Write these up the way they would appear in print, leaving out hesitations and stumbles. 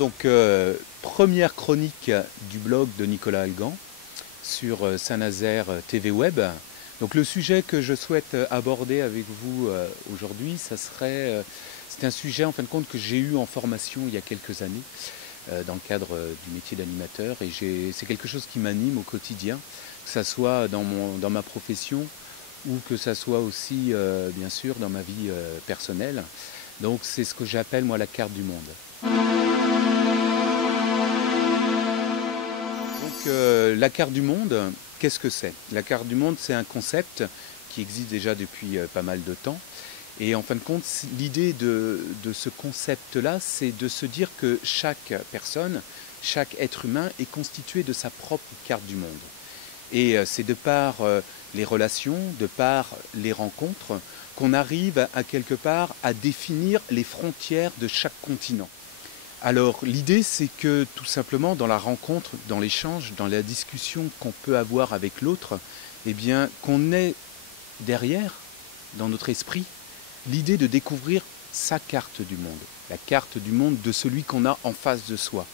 donc première chronique du blog de Nicolas Algan sur Saint-Nazaire TV Web. Donc le sujet que je souhaite aborder avec vous aujourd'hui, c'est un sujet en fin de compte que j'ai eu en formation il y a quelques années dans le cadre du métier d'animateur, et c'est quelque chose qui m'anime au quotidien, que ça soit dans ma profession ou que ça soit aussi bien sûr dans ma vie personnelle. Donc c'est ce que j'appelle moi la carte du monde. Donc la carte du monde, qu'est-ce que c'est? La carte du monde, c'est un concept qui existe déjà depuis pas mal de temps. Et en fin de compte, l'idée de ce concept-là, c'est de se dire que chaque personne, chaque être humain est constitué de sa propre carte du monde. Et c'est de par les relations, de par les rencontres, qu'on arrive à quelque part à définir les frontières de chaque continent. Alors l'idée, c'est que tout simplement dans la rencontre, dans l'échange, dans la discussion qu'on peut avoir avec l'autre, eh bien qu'on ait derrière, dans notre esprit, l'idée de découvrir sa carte du monde, la carte du monde de celui qu'on a en face de soi.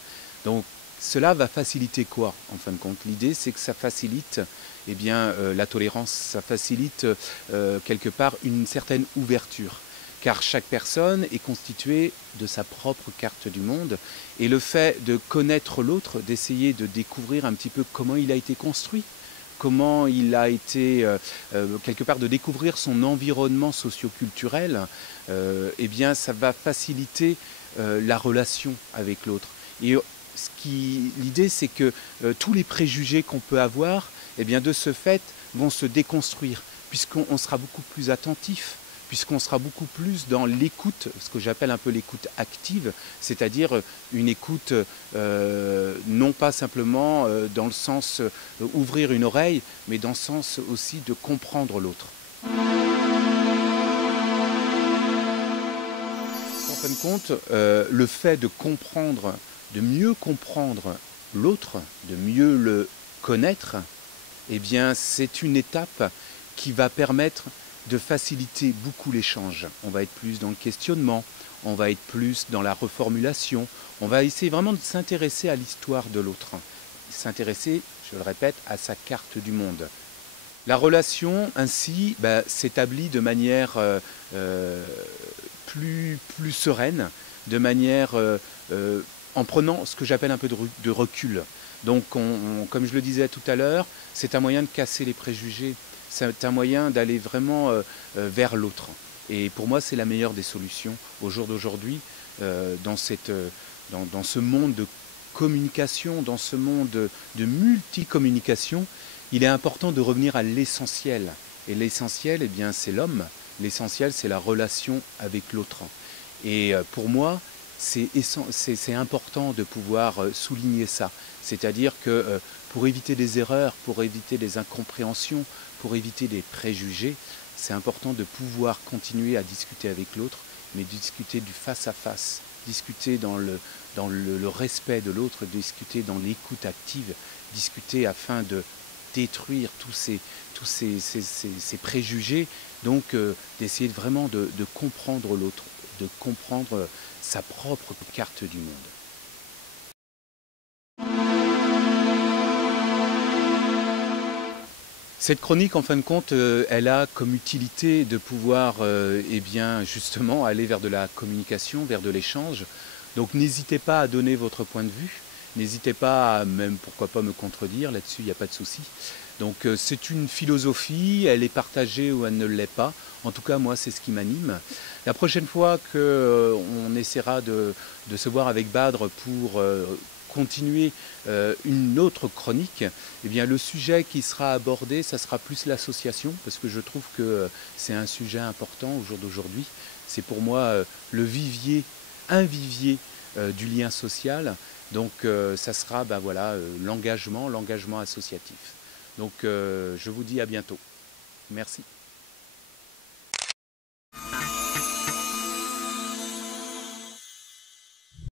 Donc cela va faciliter quoi en fin de compte? L'idée, c'est que ça facilite eh bien, la tolérance, ça facilite quelque part une certaine ouverture. Car chaque personne est constituée de sa propre carte du monde, et le fait de connaître l'autre, d'essayer de découvrir un petit peu comment il a été construit, comment il a été, quelque part, de découvrir son environnement socio-culturel, eh bien ça va faciliter la relation avec l'autre. Et l'idée, c'est que tous les préjugés qu'on peut avoir, eh bien de ce fait, vont se déconstruire, puisqu'on sera beaucoup plus attentif, puisqu'on sera beaucoup plus dans l'écoute, ce que j'appelle un peu l'écoute active, c'est-à-dire une écoute non pas simplement dans le sens ouvrir une oreille, mais dans le sens aussi de comprendre l'autre. En fin de compte, le fait de comprendre, de mieux comprendre l'autre, de mieux le connaître, eh bien c'est une étape qui va permettre de faciliter beaucoup l'échange. On va être plus dans le questionnement, on va être plus dans la reformulation, on va essayer vraiment de s'intéresser à l'histoire de l'autre, s'intéresser, je le répète, à sa carte du monde. La relation ainsi s'établit de manière plus sereine, de manière en prenant ce que j'appelle un peu de recul. Donc comme je le disais tout à l'heure, c'est un moyen de casser les préjugés. C'est un moyen d'aller vraiment vers l'autre. Et pour moi, c'est la meilleure des solutions au jour d'aujourd'hui, dans ce monde de communication, dans ce monde de multicommunication. Il est important de revenir à l'essentiel. Et l'essentiel, eh bien, c'est l'homme. L'essentiel, c'est la relation avec l'autre. Et pour moi, c'est important de pouvoir souligner ça. C'est-à-dire que pour éviter des erreurs, pour éviter des incompréhensions, pour éviter des préjugés, c'est important de pouvoir continuer à discuter avec l'autre, mais discuter du face-à-face, discuter dans le respect de l'autre, discuter dans l'écoute active, discuter afin de détruire tous ces préjugés, donc d'essayer vraiment de comprendre l'autre, de comprendre sa propre carte du monde. Cette chronique, en fin de compte, elle a comme utilité de pouvoir eh bien, justement aller vers de la communication, vers de l'échange. Donc n'hésitez pas à donner votre point de vue, n'hésitez pas à même, pourquoi pas, me contredire, là-dessus il n'y a pas de souci. Donc c'est une philosophie, elle est partagée ou elle ne l'est pas. En tout cas, moi, c'est ce qui m'anime. La prochaine fois qu'on essaiera de se voir avec Badre pour continuer une autre chronique, eh bien, le sujet qui sera abordé, ça sera plus l'association, parce que je trouve que c'est un sujet important au jour d'aujourd'hui. C'est pour moi le vivier, un vivier du lien social. Donc ça sera l'engagement associatif. Donc je vous dis à bientôt. Merci.